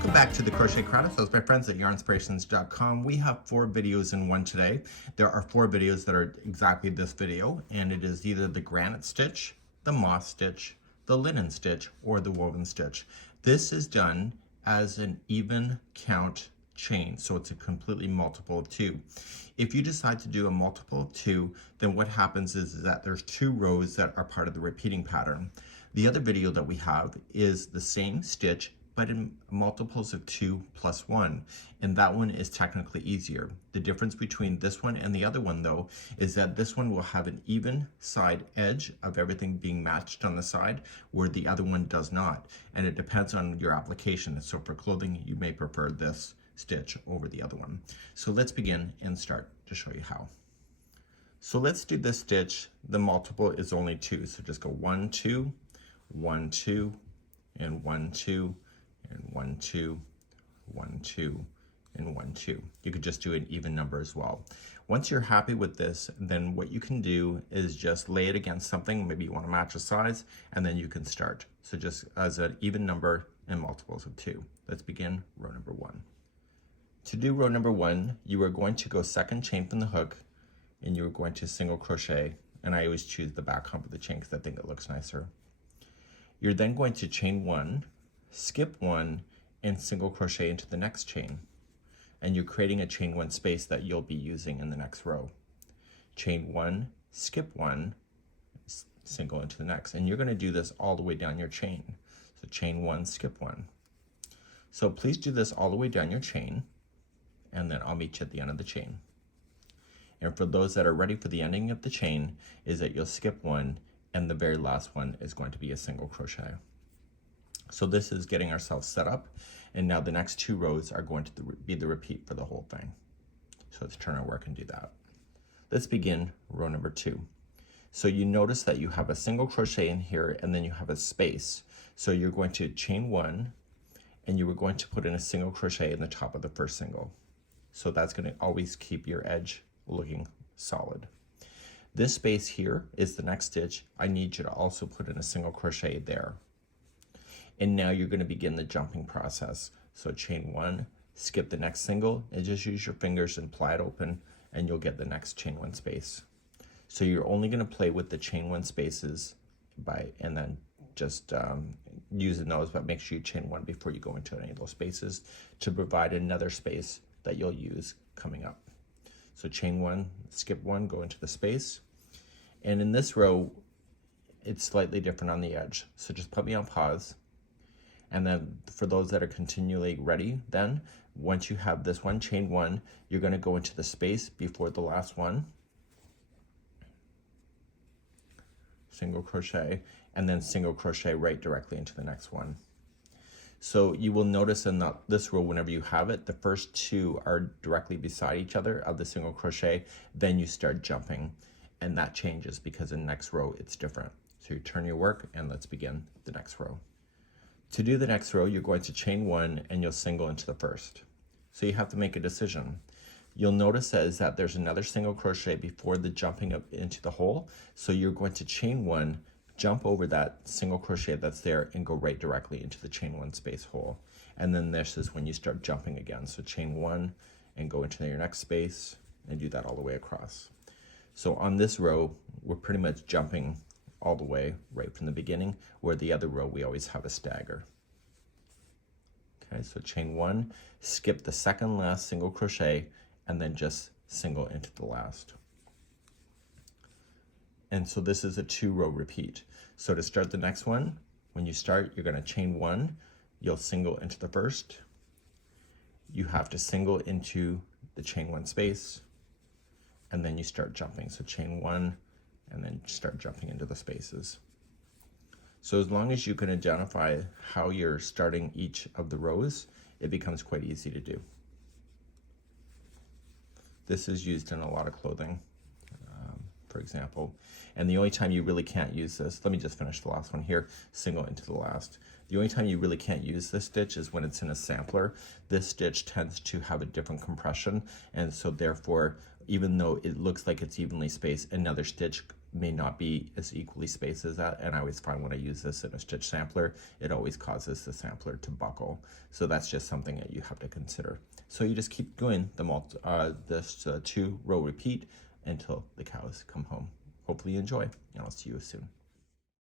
Welcome back to the Crochet Crowd. So, my friends at yarnspirations.com. We have 4 videos in one today. There are 4 videos that are exactly this video, and it is either the granite stitch, the moss stitch, the linen stitch, or the woven stitch. This is done as an even count chain, so it's a completely multiple of 2. If you decide to do a multiple of 2, then what happens is that there's 2 rows that are part of the repeating pattern. The other video that we have is the same stitch, but in multiples of 2 plus 1, and that one is technically easier. The difference between this one and the other one, though, is that this one will have an even side edge of everything being matched on the side, where the other one does not, and it depends on your application. So for clothing, you may prefer this stitch over the other one. So let's begin and start to show you how. So let's do this stitch. The multiple is only 2, so just go 1 2 1 2 and 1 2 and 1 2 1 2 and 1 2. You could just do an even number as well. Once you're happy with this, then what you can do is just lay it against something. Maybe you want to match a size, and then you can start. So just as an even number and multiples of 2. Let's begin row number 1. To do row number 1, you are going to go second chain from the hook, and you're going to single crochet, and I always choose the back hump of the chain because I think it looks nicer. You're then going to chain 1, skip 1, and single crochet into the next chain, and you're creating a chain 1 space that you'll be using in the next row. Chain 1, skip 1, single into the next, and you're going to do this all the way down your chain. So chain 1, skip 1. So please do this all the way down your chain, and then I'll meet you at the end of the chain. And for those that are ready for the ending of the chain, is that you'll skip 1, and the very last one is going to be a single crochet. So this is getting ourselves set up, and now the next 2 rows are going to be the repeat for the whole thing. So let's turn our work and do that. Let's begin row number 2. So you notice that you have a single crochet in here, and then you have a space. So you're going to chain 1, and you were going to put in a single crochet in the top of the first single. So that's going to always keep your edge looking solid. This space here is the next stitch. I need you to also put in a single crochet there. And now you're going to begin the jumping process. So chain 1, skip the next single, and just use your fingers and ply it open, and you'll get the next chain 1 space. So you're only going to play with the chain 1 spaces and then just using those, but make sure you chain 1 before you go into any of those spaces to provide another space that you'll use coming up. So chain 1, skip 1, go into the space. And in this row, it's slightly different on the edge. So just put me on pause. And then for those that are continually ready, then once you have this one, chain 1, you're going to go into the space before the last one, single crochet, and then single crochet right directly into the next one. So you will notice in this row, whenever you have it, the first 2 are directly beside each other of the single crochet, then you start jumping, and that changes because in the next row it's different. So you turn your work, and let's begin the next row. To do the next row, you're going to chain 1, and you'll single into the first. So you have to make a decision. You'll notice that there's another single crochet before the jumping up into the hole, so you're going to chain 1, jump over that single crochet that's there, and go right directly into the chain 1 space hole. And then this is when you start jumping again. So chain 1 and go into your next space and do that all the way across. So on this row, we're pretty much jumping all the way right from the beginning, where the other row we always have a stagger. Okay, so chain 1, skip the second last single crochet, and then just single into the last. And so this is a 2-row repeat. So to start the next one, when you start, you're going to chain 1, you'll single into the first. You have to single into the chain 1 space, and then you start jumping. So chain 1, and then start jumping into the spaces. So as long as you can identify how you're starting each of the rows, it becomes quite easy to do. This is used in a lot of clothing, for example. And the only time you really can't use this, let me just finish the last one here, single into the last. The only time you really can't use this stitch is when it's in a sampler. This stitch tends to have a different compression, and so therefore, even though it looks like it's evenly spaced, another stitch may not be as equally spaced as that, and I always find when I use this in a stitch sampler, it always causes the sampler to buckle. So that's just something that you have to consider. So you just keep doing this 2-row repeat until the cows come home. Hopefully you enjoy, and I'll see you soon.